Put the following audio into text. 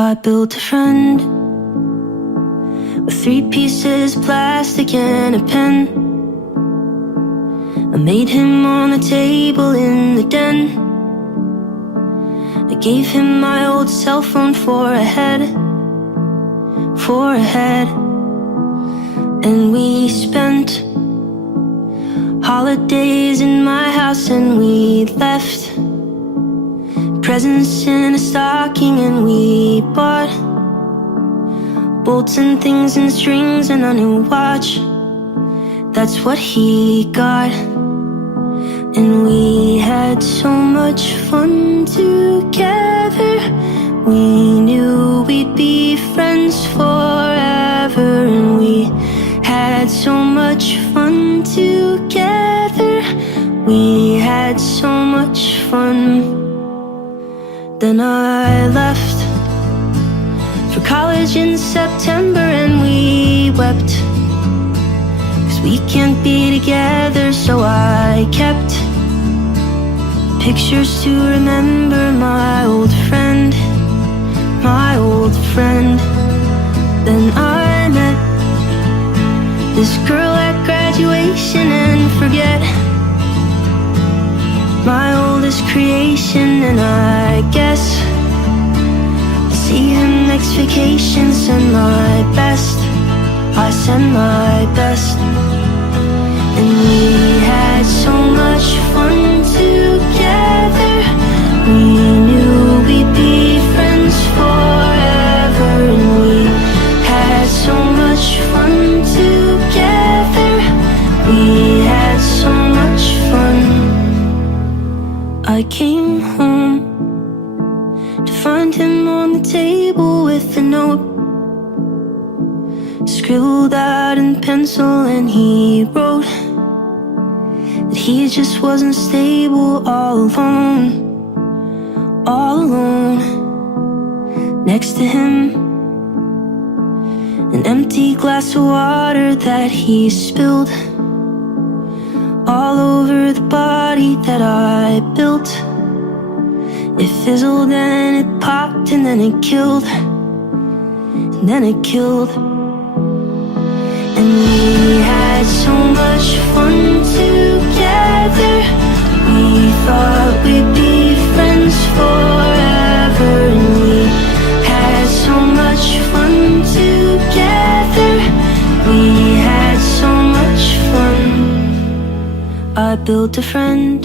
I built a friend with 3 pieces of plastic and a pen. I made him on the table in the den. I gave him my old cell phone for a head. And we spent holidays in my house, and we left presents in a stocking, and we bought bolts and things and strings and a new watch. That's what he got. And we had so much fun together. We knew we'd be friends forever. And we had so much fun together. We had so much fun. Then I left for college in September, and we wept, 'cause we can't be together. So I kept pictures to remember my old friend. Then I met this girl at graduation, and forget my oldest creation. And I guess I'll see him next vacation. Send my best, I send my best. And we had so much fun together. We knew we'd be friends forever. And we had so much fun together. We had so much fun. I came home to find him on the table with a note scribbled out in pencil, and he wrote that he just wasn't stable, all alone. Next to him, an empty glass of water that he spilled all over the body that I built. It fizzled and it popped, and then it killed. And we had so much fun together. We thought we'd be friends forever. And we had so much fun together. We had so much fun. I built a friend